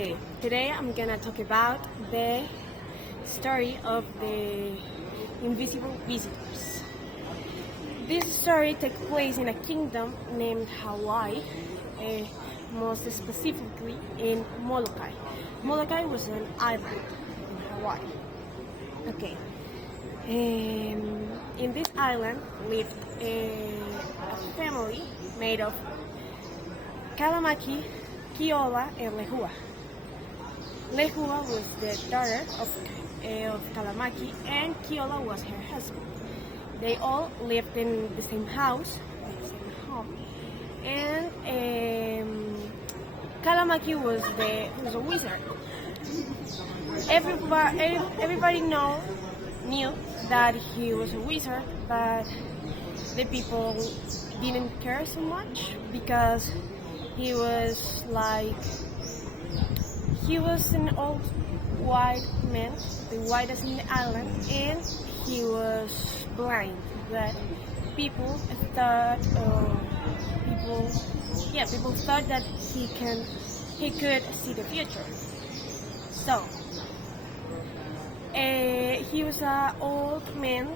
Okay, today I'm gonna talk about the story of the invisible visitors. This story takes place in a kingdom named Hawaii, most specifically in Molokai. Molokai was an island in Hawaii. Okay, in this island lived a family made of Kalamaki, Kiola, and Lehua. Lehua was the daughter of Kalamaki, and Kiola was her husband. They all lived in the same house, the same home, and Kalamaki was a wizard. Everybody knew that he was a wizard, but the people didn't care so much because he was an old white man, the whitest in the island, and he was blind. But people thought that he could see the future. So he was an old man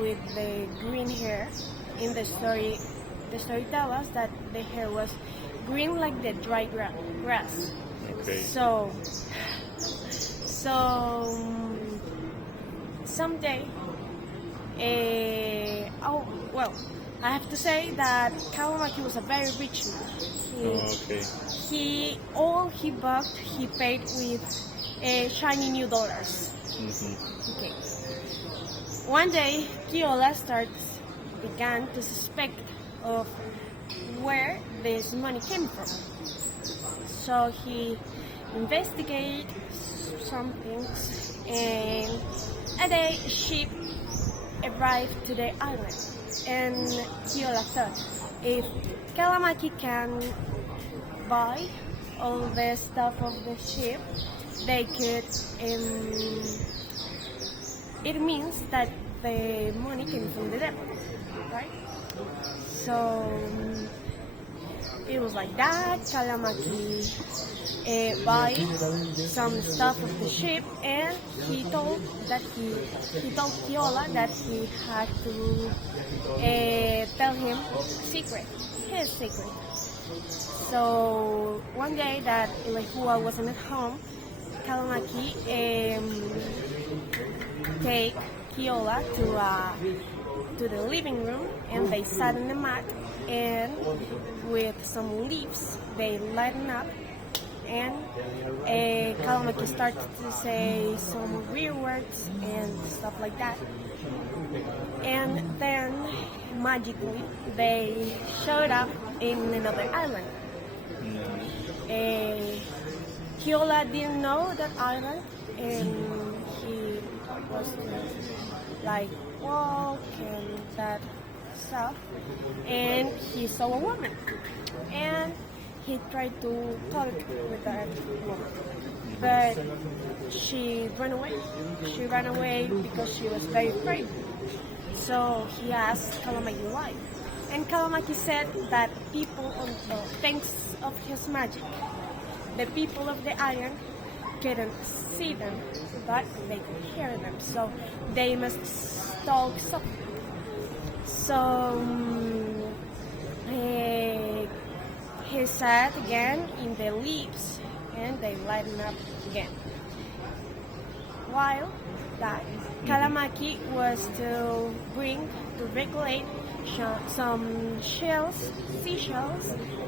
with the green hair. In the story tells us that the hair was green like the dry grass. Okay. So someday, I have to say that Kalamaki was a very rich man. All he bought, he paid with shiny new dollars. Mm-hmm. Okay. One day, Kiola began to suspect of where this money came from. So he investigated some things, and a day a ship arrived to the island. And Kiola thought, if Kalamaki can buy all the stuff of the ship, they could. It means that the money came from the devil, right? So it was like that. Kalamaki buy some stuff of the ship, and he told Kiola that he had to tell him his secret. So one day that Lehua wasn't at home, Kalamaki take Kiola to the living room, and they sat on the mat, and with some leaves they lighten up, and Kalamaki started to say some weird words and stuff like that. And then magically they showed up in another island. Kiola didn't know that island, and he was like walk and that stuff, and he saw a woman, and he tried to talk with that woman, but she ran away. She ran away because she was very afraid. So he asked Kalamaki why, and Kalamaki said that thanks of his magic, the people of the island couldn't see them, but they could hear them, so they must talk softly. So he sat again in the leaves, and they lighten up again. While that, Kalamaki was to regulate some seashells,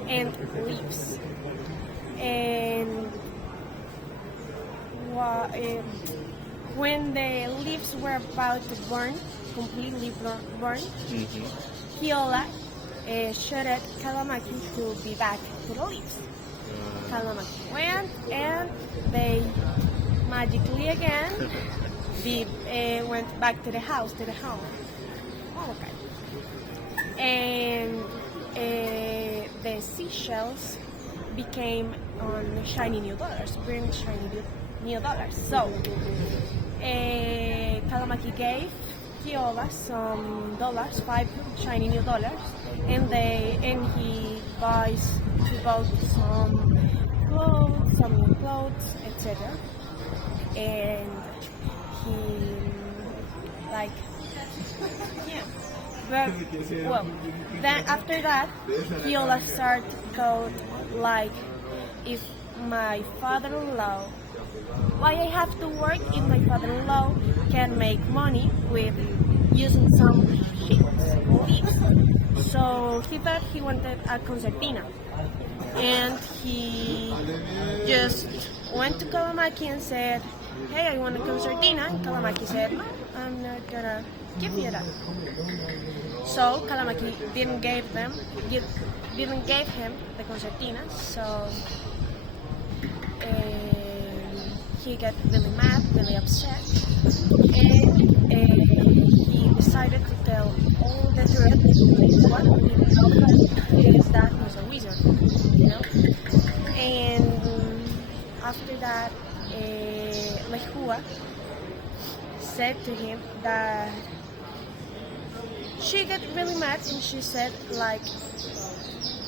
and leaves. And when the leaves were about to completely burn, Kiola shouted Kalamaki to be back to the leaves. Kalamaki went, and they magically again went back to the home. Oh, okay. And the seashells became on shiny new dollars, bring shiny new dollars. So Kalamaki gave Kiola some dollars, 5 shiny new dollars, and he bought some clothes, some etc. And he like yeah. But well, then after that, Viola started code like if my father-in-law. Why I have to work if my father-in-law can make money with using some leaves? So he thought he wanted a concertina, and he just went to Kalamaki and said, "Hey, I want a concertina." And Kalamaki said, "No, I'm not gonna give you that." So Kalamaki didn't give him the concertina. So he got really mad, really upset, and he decided to tell all the truth to what he didn't know his dad was a wizard, you know. And after that, Lehua said to him that she got really mad, and she said like,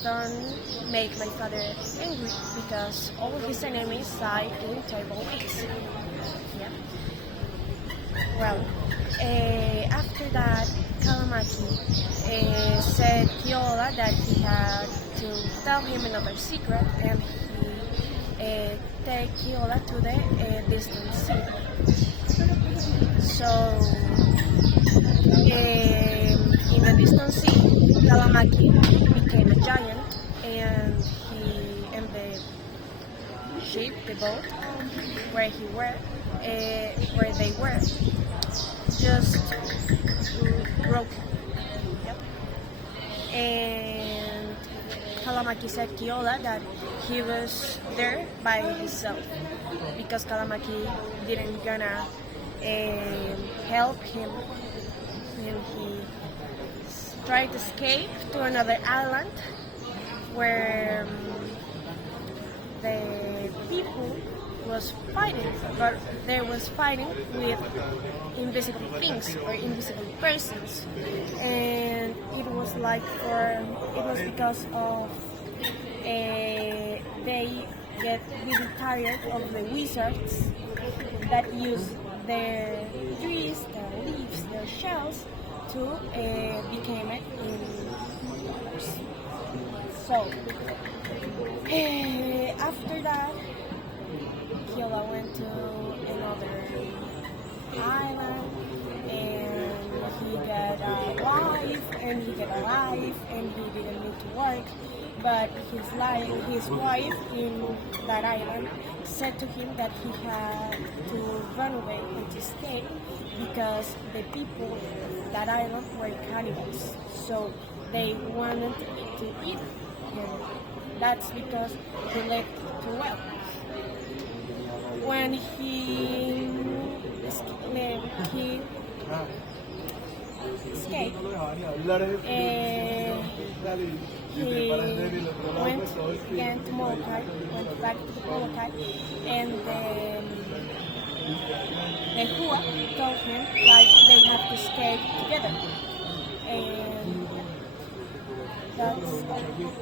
"Don't make my father angry because all his enemies die in terrible ways." Yeah. Well, after that, Kalamaki said Kiola that he had to tell him another secret, and he take Kiola to the distant sea. So, in the distant sea, Kalamaki became a giant, and the ship, the boat, where they were, just broke. Yep. And Kalamaki said Kiola that he was there by himself because Kalamaki didn't gonna help him when he tried to escape to another island where the people was fighting, but they was fighting with invisible things or invisible persons, and it was because of they get really tired of the wizards that use their trees, their leaves, their shells to become it in waters. So after that, Kiola went to another island, and he got a wife, and he didn't need to work. But his wife in that island said to him that he had to run away and to escape because the people of that island were cannibals. So they wanted to eat him. That's because he lived too well. When he escaped, he went again to Molokai, went back to Molokai, and the Hua told him like they have to escape together, and that's all.